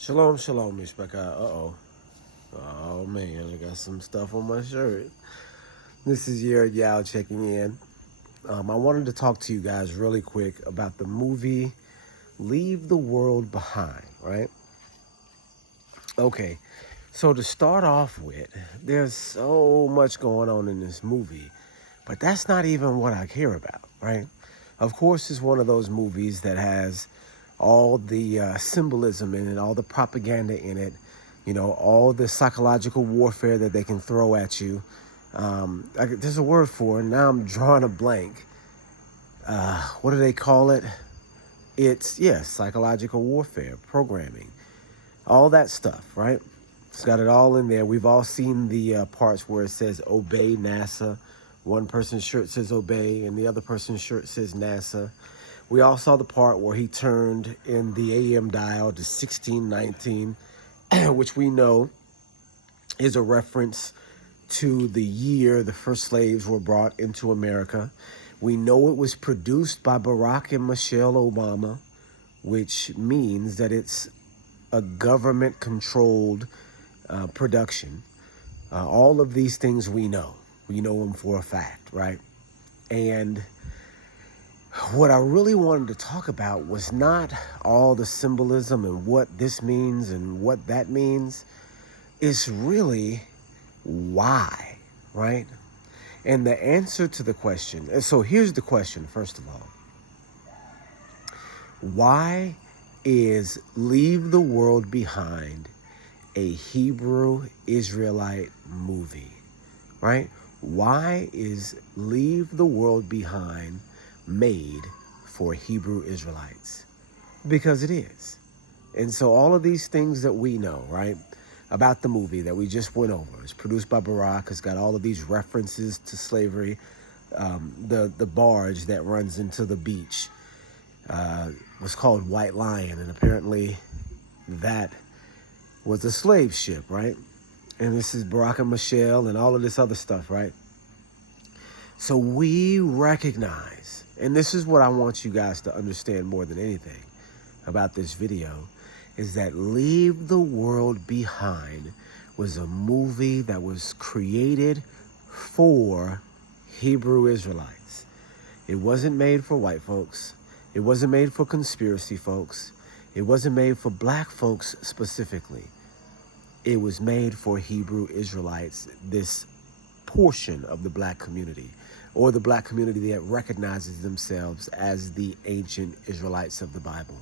Shalom, shalom, Mishpaka. Uh-oh. Oh, man, I got some stuff on my shirt. This is Yared Yao checking in. I wanted to talk to you guys really quick about the movie Leave the World Behind, right? Okay, so to start off with, there's so much going on in this movie, but that's not even what I care about, right? Of course, it's one of those movies that has all the symbolism in it, all the propaganda in it, all the psychological warfare that they can throw at you. There's a word for it. Now I'm drawing a blank. What do they call it? It's, yes, psychological warfare, programming, all that stuff, right? It's got it all in there. We've all seen the parts where it says obey NASA. One person's shirt says obey and the other person's shirt says NASA. We all saw the part where he turned in the AM dial to 1619, which we know is a reference to the year the first slaves were brought into America. We know it was produced by Barack and Michelle Obama, which means that it's a government-controlled production. All of these things we know. We know them for a fact, right? And what I really wanted to talk about was not all the symbolism and what this means and what that means. It's really why, right? And the answer to the question, and so here's the question, first of all. Why is Leave the World Behind a Hebrew Israelite movie, right? Why is Leave the World Behind made for Hebrew Israelites? Because it is. And so all of these things that we know, right, about the movie that we just went over, it's produced by Barack, it's got all of these references to slavery, the barge that runs into the beach was called White Lion, and apparently that was a slave ship, right? And this is Barack and Michelle and all of this other stuff, right? So we recognize, and this is what I want you guys to understand more than anything about this video, is that Leave the World Behind was a movie that was created for Hebrew Israelites. It wasn't made for white folks. It wasn't made for conspiracy folks. It wasn't made for black folks specifically. It was made for Hebrew Israelites, this portion of the black community, or the black community that recognizes themselves as the ancient Israelites of the Bible.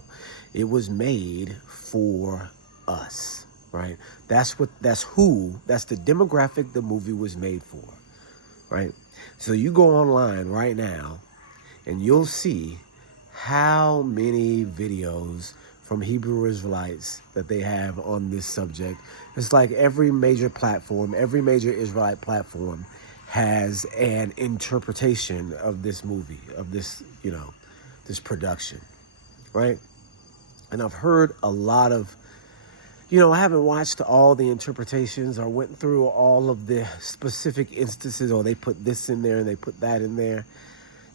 It was made for us, right? That's the demographic the movie was made for, right? So you go online right now and you'll see how many videos from Hebrew Israelites that they have on this subject. It's like every major platform, every major Israelite platform has an interpretation of this movie, of this, this production, right? And I've heard a lot of, I haven't watched all the interpretations or went through all of the specific instances, or they put this in there and they put that in there.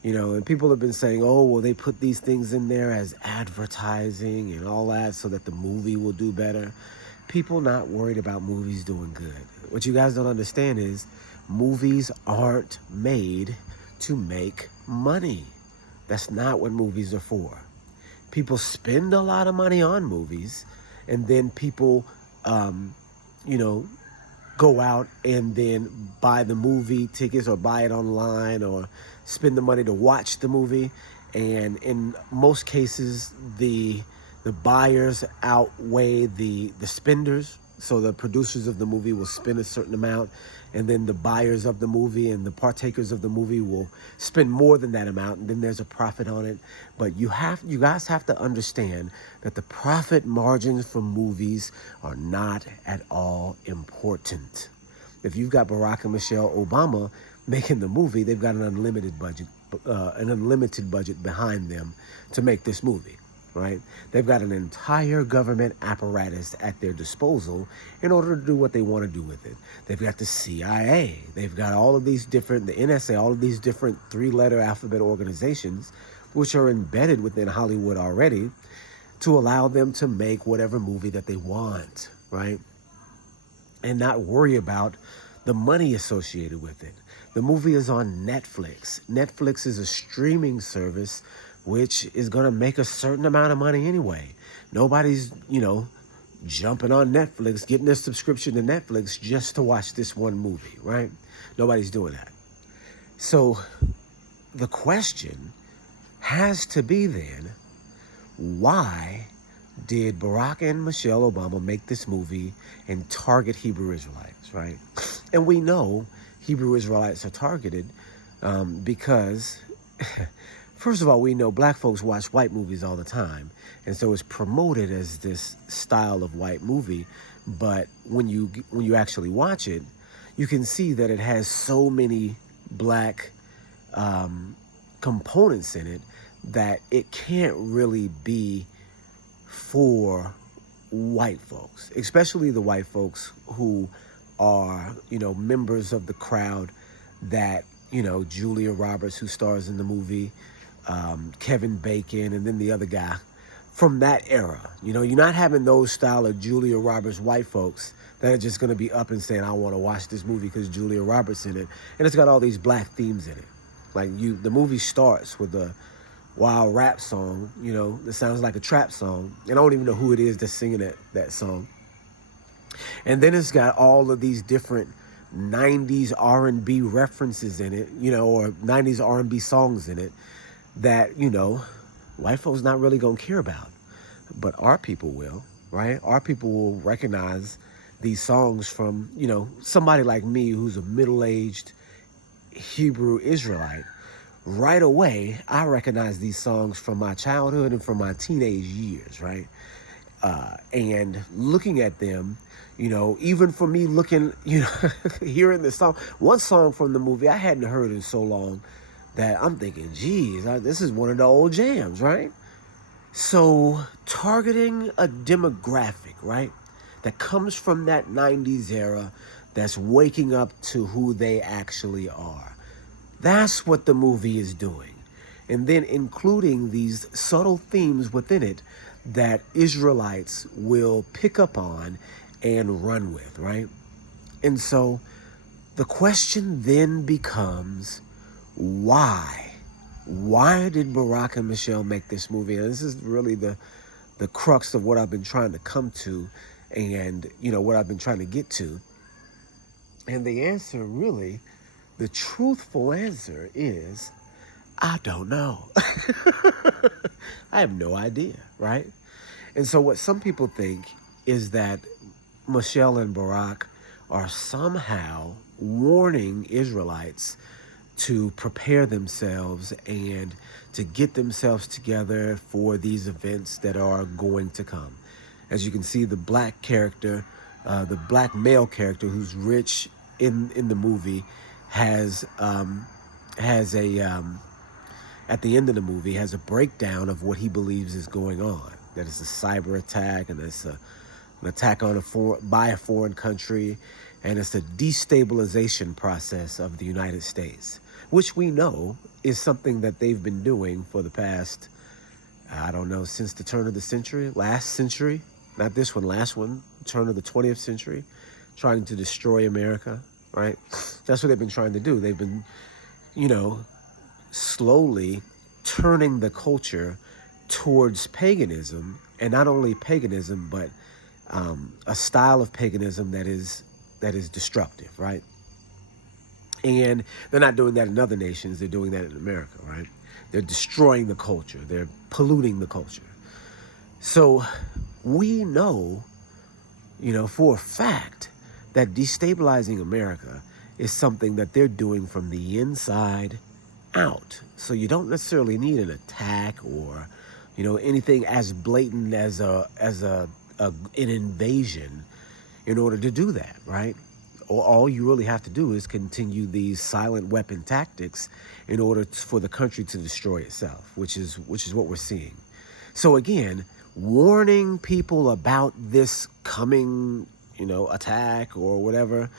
And people have been saying, oh, well, they put these things in there as advertising and all that so that the movie will do better. People not worried about movies doing good. What you guys don't understand is movies aren't made to make money. That's not what movies are for. People spend a lot of money on movies, and then people, go out and then buy the movie tickets or buy it online or spend the money to watch the movie. And in most cases, the buyers outweigh the spenders. So the producers of the movie will spend a certain amount, and then the buyers of the movie and the partakers of the movie will spend more than that amount, and then there's a profit on it. But you guys have to understand that the profit margins for movies are not at all important. If you've got Barack and Michelle Obama making the movie, they've got an unlimited budget behind them to make this movie. Right? They've got an entire government apparatus at their disposal in order to do what they want to do with it. They've got the CIA. They've got all of these different, the NSA, all of these different three-letter alphabet organizations, which are embedded within Hollywood already, to allow them to make whatever movie that they want, right? And not worry about the money associated with it. The movie is on Netflix. Netflix is a streaming service which is going to make a certain amount of money anyway. Nobody's, jumping on Netflix, getting a subscription to Netflix just to watch this one movie, right? Nobody's doing that. So the question has to be then, why did Barack and Michelle Obama make this movie and target Hebrew Israelites, right? And we know Hebrew Israelites are targeted because, first of all, we know black folks watch white movies all the time. And so it's promoted as this style of white movie. But when you actually watch it, you can see that it has so many black components in it that it can't really be for white folks, especially the white folks who are, members of the crowd that, Julia Roberts, who stars in the movie, Kevin Bacon, and then the other guy from that era. You're not having those style of Julia Roberts white folks that are just going to be up and saying, I want to watch this movie because Julia Roberts in it. And it's got all these black themes in it. Like the movie starts with a wild rap song, that sounds like a trap song. And I don't even know who it is that's singing that song. And then it's got all of these different 90s R&B references in it, or 90s R&B songs in it that, white folks not really going to care about. But our people will, right? Our people will recognize these songs from, somebody like me who's a middle-aged Hebrew Israelite. Right away, I recognize these songs from my childhood and from my teenage years, right? And looking at them, even for me looking, hearing the song, one song from the movie I hadn't heard in so long that I'm thinking, geez, this is one of the old jams, right? So targeting a demographic, right, that comes from that 90s era, that's waking up to who they actually are. That's what the movie is doing. And then including these subtle themes within it that Israelites will pick up on and run with, right? And so the question then becomes, why? Why did Barack and Michelle make this movie? And this is really the crux of what I've been trying to come to and, what I've been trying to get to. And the answer really, the truthful answer is, I don't know. I have no idea, right? And so what some people think is that Michelle and Barack are somehow warning Israelites to prepare themselves and to get themselves together for these events that are going to come. As you can see, the black character, the black male character who's rich in the movie has a at the end of the movie has a breakdown of what he believes is going on. That it's a cyber attack, and it's an attack on by a foreign country, and it's a destabilization process of the United States, which we know is something that they've been doing for the past, since the turn of the century, last century, not this one, last one, turn of the 20th century, trying to destroy America, right? That's what they've been trying to do. They've been, slowly turning the culture towards paganism, and not only paganism, but a style of paganism that is destructive, right? And they're not doing that in other nations. They're doing that in America, right? They're destroying the culture. They're polluting the culture. So we know, for a fact that destabilizing America is something that they're doing from the inside out. So you don't necessarily need an attack or, anything as blatant as an invasion in order to do that, right? All you really have to do is continue these silent weapon tactics in order for the country to destroy itself, which is what we're seeing. So again, warning people about this coming, attack or whatever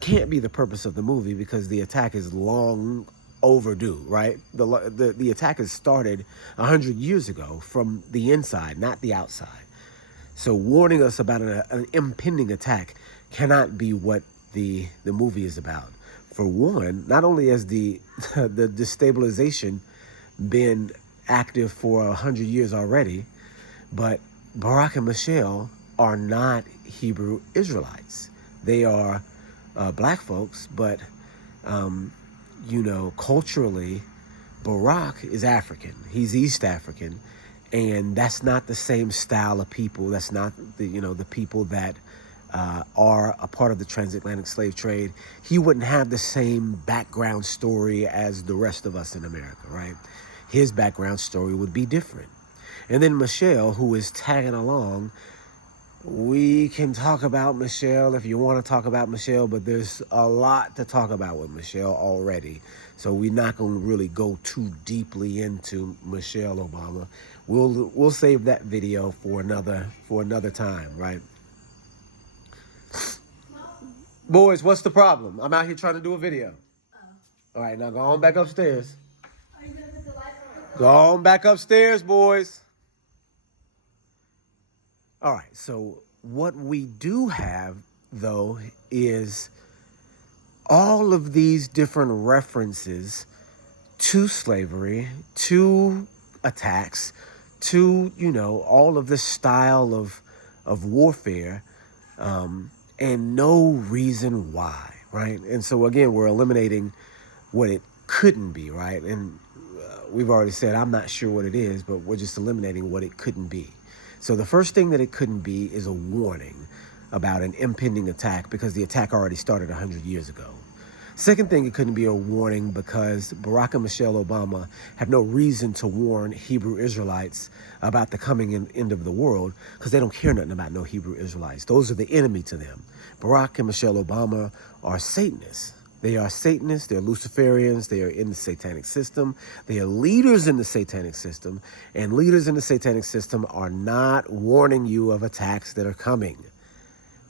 can't be the purpose of the movie, because the attack is long overdue, right? The attack has started 100 years ago from the inside, not the outside. So warning us about an impending attack cannot be what the movie is about. For one, not only has the the destabilization been active for 100 years already, but Barack and Michelle are not Hebrew Israelites. They are black folks, but culturally, Barack is African. He's East African, and that's not the same style of people. That's not the people that are a part of the transatlantic slave trade. He wouldn't have the same background story as the rest of us in America, right? His background story would be different. And then Michelle, who is tagging along, we can talk about Michelle if you want to talk about Michelle, but there's a lot to talk about with Michelle already. So we're not going to really go too deeply into Michelle Obama. We'll save that video for another time, right? Boys, what's the problem? I'm out here trying to do a video. All right, now go on back upstairs. Are you gonna put the light on? Go on back upstairs, boys. All right, so what we do have, though, is all of these different references to slavery, to attacks, to, all of this style of warfare, and no reason why, right? And so, again, we're eliminating what it couldn't be, right? And we've already said, I'm not sure what it is, but we're just eliminating what it couldn't be. So the first thing that it couldn't be is a warning about an impending attack, because the attack already started 100 years ago. Second thing, it couldn't be a warning because Barack and Michelle Obama have no reason to warn Hebrew Israelites about the coming end of the world, because they don't care nothing about no Hebrew Israelites. Those are the enemy to them. Barack and Michelle Obama are Satanists. They are Satanists, they're Luciferians, they are in the satanic system, they are leaders in the satanic system, and leaders in the satanic system are not warning you of attacks that are coming,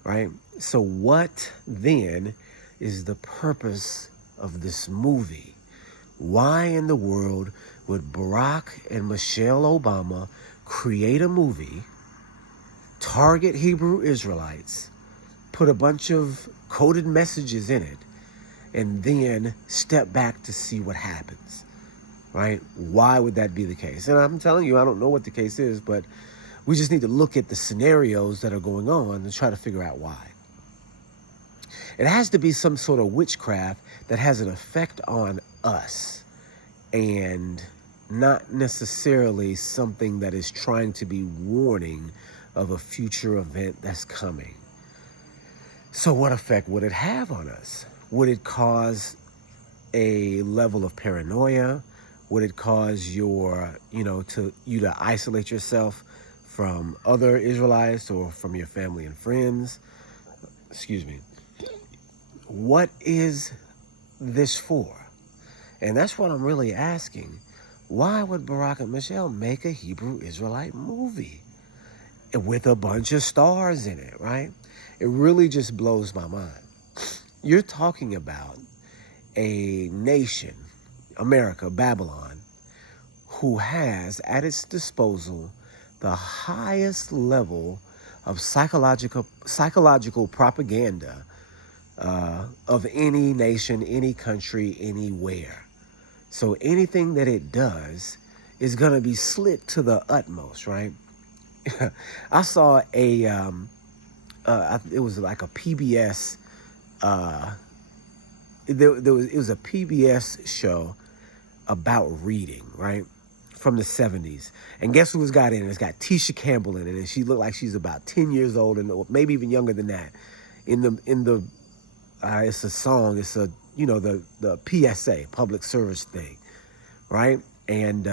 right? So what then is the purpose of this movie? Why in the world would Barack and Michelle Obama create a movie, target Hebrew Israelites, put a bunch of coded messages in it, and then step back to see what happens, right? Why would that be the case? And I'm telling you, I don't know what the case is, but we just need to look at the scenarios that are going on and try to figure out why. It has to be some sort of witchcraft that has an effect on us, and not necessarily something that is trying to be warning of a future event that's coming. So what effect would it have on us? Would it cause a level of paranoia? Would it cause you to isolate yourself from other Israelites or from your family and friends? Excuse me. What is this for? And that's what I'm really asking. Why would Barack and Michelle make a Hebrew Israelite movie with a bunch of stars in it, right? It really just blows my mind. You're talking about a nation, America, Babylon, who has at its disposal the highest level of psychological propaganda of any nation, any country, anywhere. So anything that it does is going to be slick to the utmost, right? I saw it was like a PBS, it was a PBS show about reading, right? From the 70s. And guess who's got in it? It's got Tisha Campbell in it, and she looked like she's about 10 years old, and maybe even younger than that. It's a song, it's the PSA, public service thing, right? And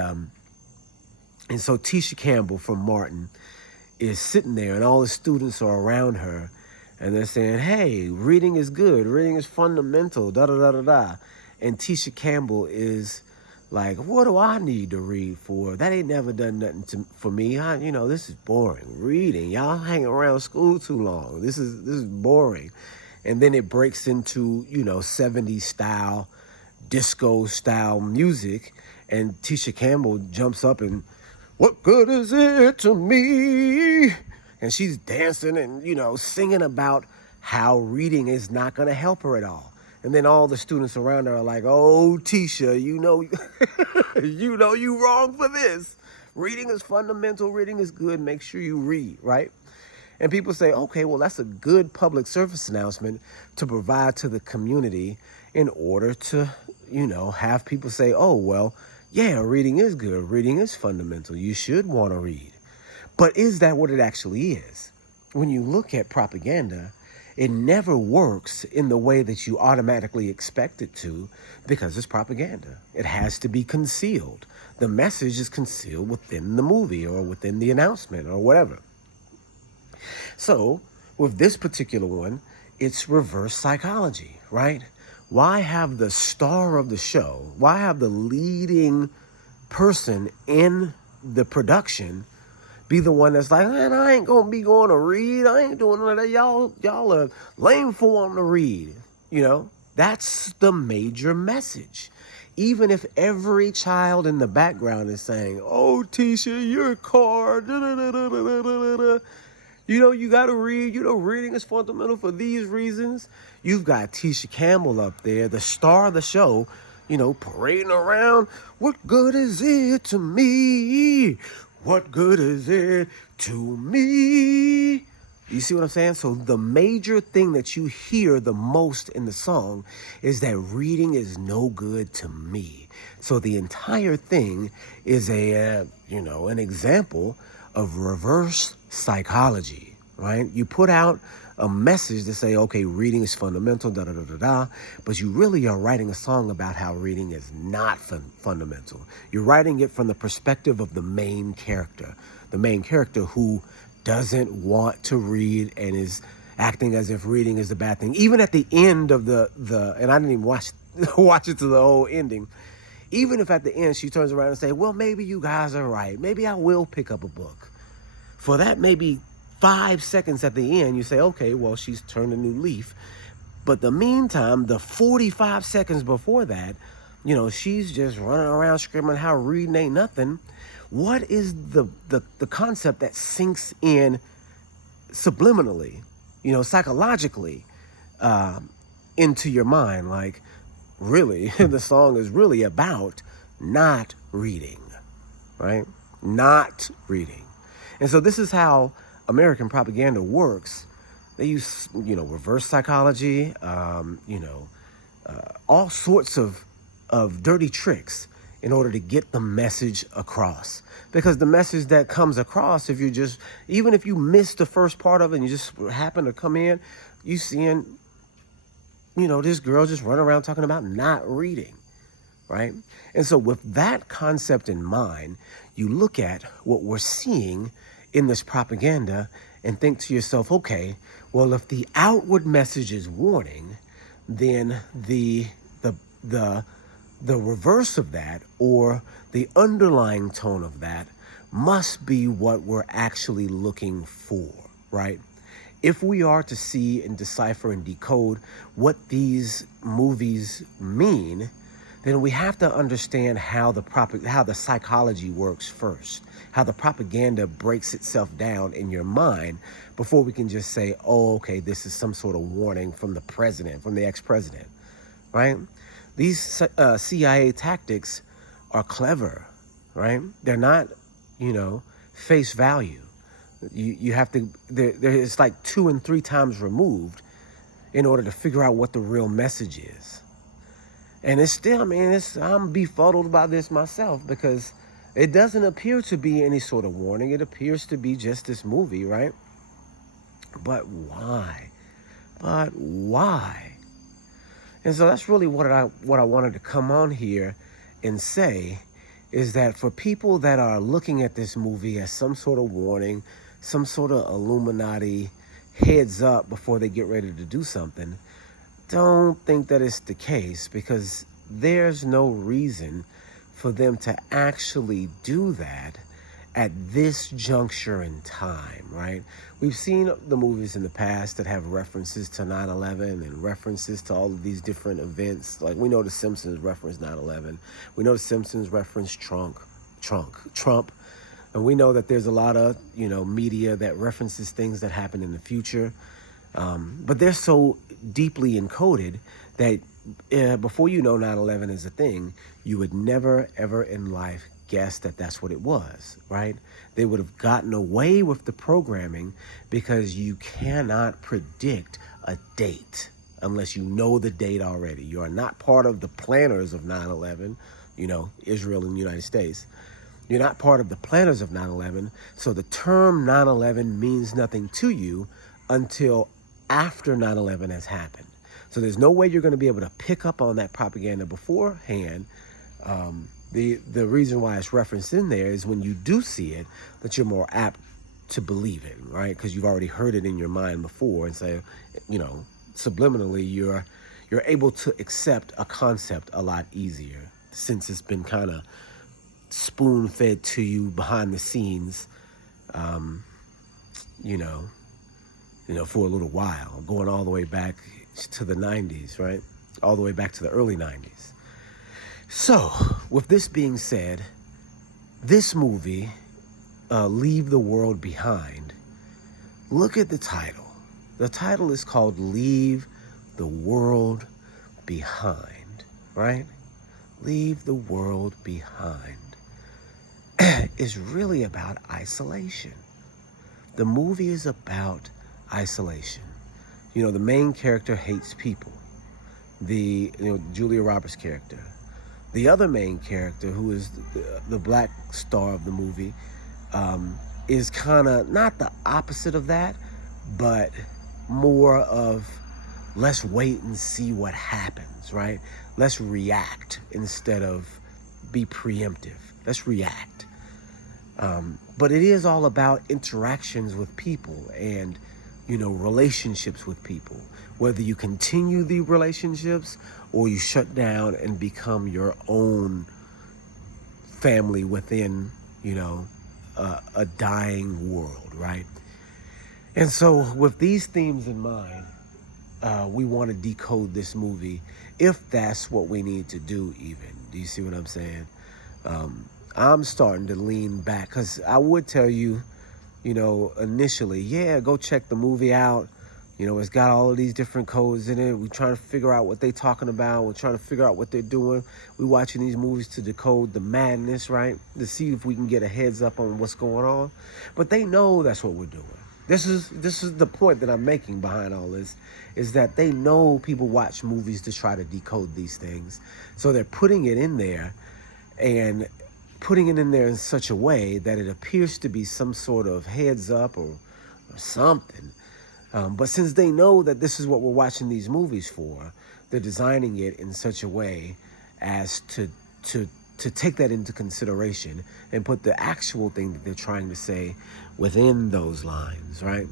so Tisha Campbell from Martin is sitting there, and all the students are around her, and they're saying, hey, reading is good, reading is fundamental, da-da-da-da-da. And Tisha Campbell is like, what do I need to read for? That ain't never done nothing for me. This is boring. Reading, y'all hang around school too long. This is boring. And then it breaks into, 70s style disco style music, and Tisha Campbell jumps up and, what good is it to me? And she's dancing and, singing about how reading is not going to help her at all. And then all the students around her are like, oh, Tisha, you wrong for this. Reading is fundamental. Reading is good. Make sure you read, right? And people say, okay, well, that's a good public service announcement to provide to the community in order to, have people say, oh, well, yeah, reading is good. Reading is fundamental. You should want to read. But is that what it actually is? When you look at propaganda, it never works in the way that you automatically expect it to, because it's propaganda. It has to be concealed. The message is concealed within the movie or within the announcement or whatever. So with this particular one, it's reverse psychology, right? Why have the star of the show, why have the leading person in the production be the one that's like, man, I ain't gonna be going to read. I ain't doing none of that. Y'all are lame for wanting to read. That's the major message. Even if every child in the background is saying, oh, Tisha, your car, da, da, da, da, da, da, da. You got to read. Reading is fundamental for these reasons. You've got Tisha Campbell up there, the star of the show, parading around. What good is it to me? What good is it to me? You see what I'm saying? So the major thing that you hear the most in the song is that reading is no good to me. So the entire thing is an example of reverse psychology, right? You put out a message to say, okay, reading is fundamental, da da da da da, but you really are writing a song about how reading is not fundamental. You're writing it from the perspective of the main character who doesn't want to read and is acting as if reading is the bad thing. Even at the end of the and I didn't even watch it to the whole ending. Even if at the end she turns around and say, well, maybe you guys are right. Maybe I will pick up a book. For that maybe 5 seconds at the end, you say, okay, well, she's turned a new leaf. But the meantime, the 45 seconds before that, she's just running around screaming how reading ain't nothing. What is the concept that sinks in subliminally, psychologically, into your mind? Like, really, the song is really about not reading, right? Not reading. And so this is how American propaganda works. They use, reverse psychology, all sorts of dirty tricks in order to get the message across. Because the message that comes across, even if you miss the first part of it and you just happen to come in, you seeing, this girl just running around talking about not reading, right? And so with that concept in mind, you look at what we're seeing in this propaganda and think to yourself, okay, well, if the outward message is warning, then the reverse of that, or the underlying tone of that, must be what we're actually looking for, right? If we are to see and decipher and decode what these movies mean, then we have to understand how the psychology works first, how the propaganda breaks itself down in your mind before we can just say, oh, okay, this is some sort of warning from the president, from the ex-president, right? These CIA tactics are clever, right? They're not, face value. You have to, it's like 2 and 3 times removed in order to figure out what the real message is. And it's still, I'm befuddled by this myself, because it doesn't appear to be any sort of warning. It appears to be just this movie, right? But why? And so that's really what I wanted to come on here and say, is that for people that are looking at this movie as some sort of warning, some sort of Illuminati heads up before they get ready to do something, don't think that it's the case, because there's no reason for them to actually do that at this juncture in time, right? We've seen the movies in the past that have references to 9/11 and references to all of these different events. Like we know The Simpsons reference 9/11. We know The Simpsons reference Trump. And we know that there's a lot of, media that references things that happen in the future. But they're so deeply encoded that before you know 9/11 is a thing, you would never, ever in life guess that that's what it was, right? They would have gotten away with the programming because you cannot predict a date unless you know the date already. You are not part of the planners of 9/11, Israel and the United States. You're not part of the planners of 9/11. So the term 9/11 means nothing to you until after 9/11 has happened. So there's no way you're going to be able to pick up on that propaganda beforehand. The reason why it's referenced in there is when you do see it, that you're more apt to believe it, right? Because you've already heard it in your mind before, and so, subliminally, you're able to accept a concept a lot easier since it's been kind of spoon-fed to you behind the scenes, for a little while, going all the way back to the 90s, right? All the way back to the early 90s. So, with this being said, this movie, Leave the World Behind, look at the title. The title is called Leave the World Behind, right? Leave the World Behind. It's really about isolation. The movie is about isolation. The main character hates people. Julia Roberts' character. The other main character, who is the black star of the movie, is kind of not the opposite of that, but more of let's wait and see what happens, right? Let's react instead of be preemptive. Let's react. But it is all about interactions with people and, relationships with people. Whether you continue the relationships or you shut down and become your own family within, a dying world, right? And so with these themes in mind, we want to decode this movie if that's what we need to do even. Do you see what I'm saying? I'm starting to lean back because I would tell you, initially, go check the movie out. It's got all of these different codes in it. We're trying to figure out what they're talking about. We're trying to figure out what they're doing. We're watching these movies to decode the madness, right? To see if we can get a heads up on what's going on. But they know that's what we're doing. This is the point that I'm making behind all this, is that they know people watch movies to try to decode these things. So they're putting it in there and putting it in there in such a way that it appears to be some sort of heads up or something. But since they know that this is what we're watching these movies for, they're designing it in such a way as to take that into consideration and put the actual thing that they're trying to say within those lines, right?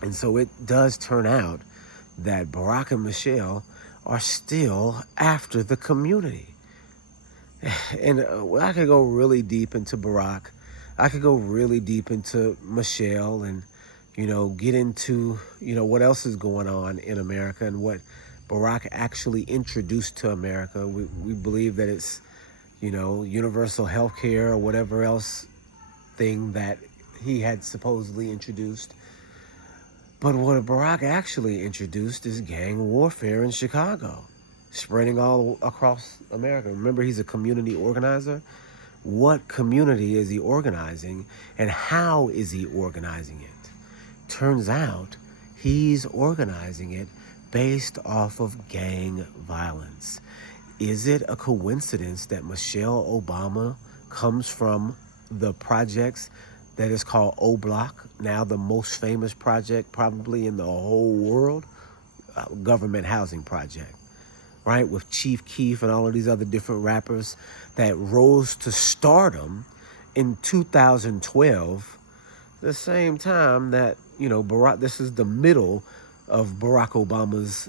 And so it does turn out that Barack and Michelle are still after the community. And I could go really deep into Barack. I could go really deep into Michelle and, get into, what else is going on in America and what Barack actually introduced to America. We believe that it's, universal health care or whatever else thing that he had supposedly introduced. But what Barack actually introduced is gang warfare in Chicago, spreading all across America. Remember, he's a community organizer. What community is he organizing, and how is he organizing it? Turns out he's organizing it based off of gang violence. Is it a coincidence that Michelle Obama comes from the projects that is called O Block, now the most famous project probably in the whole world, government housing project, right? With Chief Keef and all of these other different rappers that rose to stardom in 2012, the same time that, Barack, this is the middle of Barack Obama's,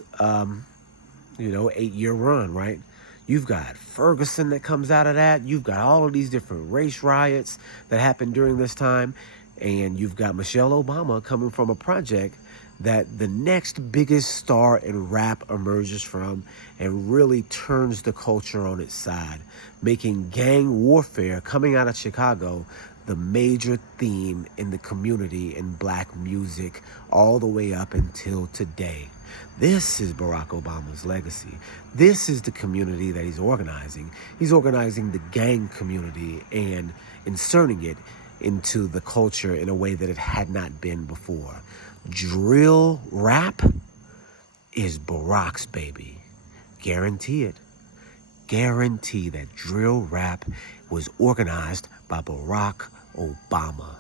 8-year run, right? You've got Ferguson that comes out of that. You've got all of these different race riots that happened during this time. And you've got Michelle Obama coming from a project that the next biggest star in rap emerges from and really turns the culture on its side, making gang warfare coming out of Chicago the major theme in the community in black music all the way up until today. This is Barack Obama's legacy. This is the community that he's organizing. He's organizing the gang community and inserting it into the culture in a way that it had not been before. Drill rap is Barack's baby. Guarantee it. Guarantee that drill rap was organized by Barack Obama.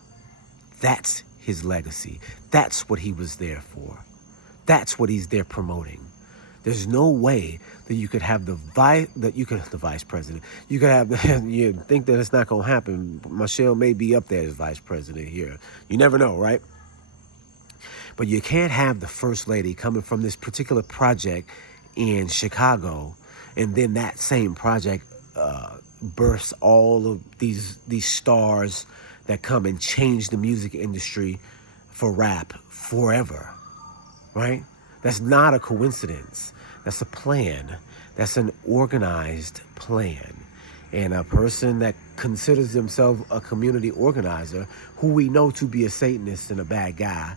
That's his legacy. That's what he was there for. That's what he's there promoting. There's no way that you could have the vice president. You could have you think that it's not gonna happen. Michelle may be up there as vice president here. You never know, right? But you can't have the first lady coming from this particular project in Chicago, and then that same project bursts all of these stars that come and change the music industry for rap forever, right? That's not a coincidence. That's a plan. That's an organized plan. And a person that considers themselves a community organizer, who we know to be a Satanist and a bad guy,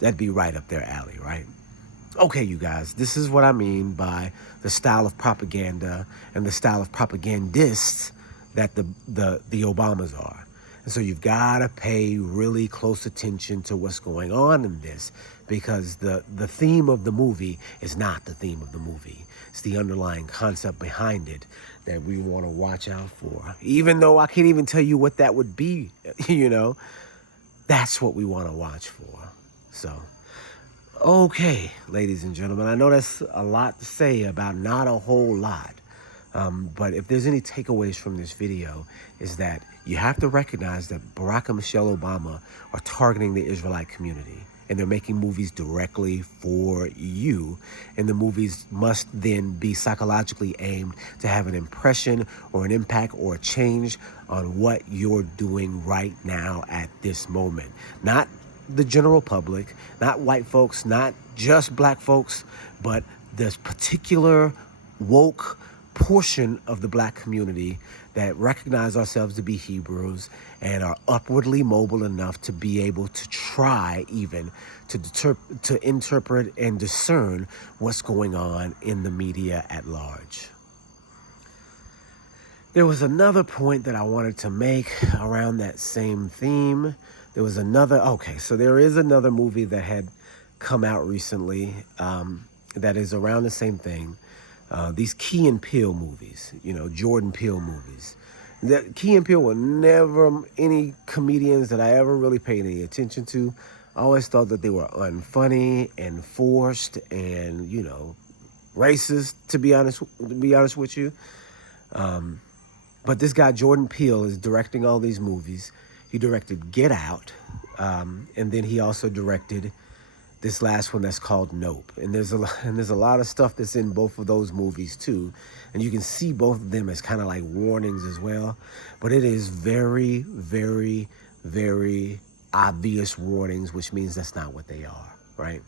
that'd be right up their alley, right? Okay, you guys, this is what I mean by the style of propaganda and the style of propagandists that the Obamas are. And so you've got to pay really close attention to what's going on in this, because the theme of the movie is not the theme of the movie. It's the underlying concept behind it that we want to watch out for. Even though I can't even tell you what that would be, that's what we want to watch for. So, okay, ladies and gentlemen, I know that's a lot to say about not a whole lot. But if there's any takeaways from this video, is that you have to recognize that Barack and Michelle Obama are targeting the Israelite community, and they're making movies directly for you. And the movies must then be psychologically aimed to have an impression or an impact or a change on what you're doing right now at this moment. Not the general public, not white folks, not just black folks, but this particular woke portion of the black community that recognize ourselves to be Hebrews and are upwardly mobile enough to be able to try even to interpret and discern what's going on in the media at large. There was another point that I wanted to make around that same theme. There was so there is another movie that had come out recently that is around the same thing. These Key and Peele movies, Jordan Peele movies. Key and Peele were never any comedians that I ever really paid any attention to. I always thought that they were unfunny and forced and, racist, to be honest with you. But this guy, Jordan Peele, is directing all these movies. He directed Get Out, and then he also directed this last one that's called Nope. And there's a lot of stuff that's in both of those movies too. And you can see both of them as kind of like warnings as well. But it is very, very, very obvious warnings, which means that's not what they are, right?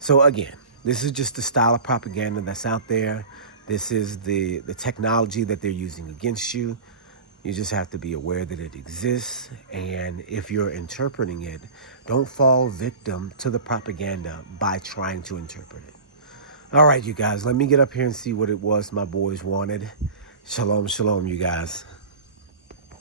So again, this is just the style of propaganda that's out there. This is the technology that they're using against you. You just have to be aware that it exists. And if you're interpreting it, don't fall victim to the propaganda by trying to interpret it. All right, you guys, let me get up here and see what it was my boys wanted. Shalom, shalom, you guys.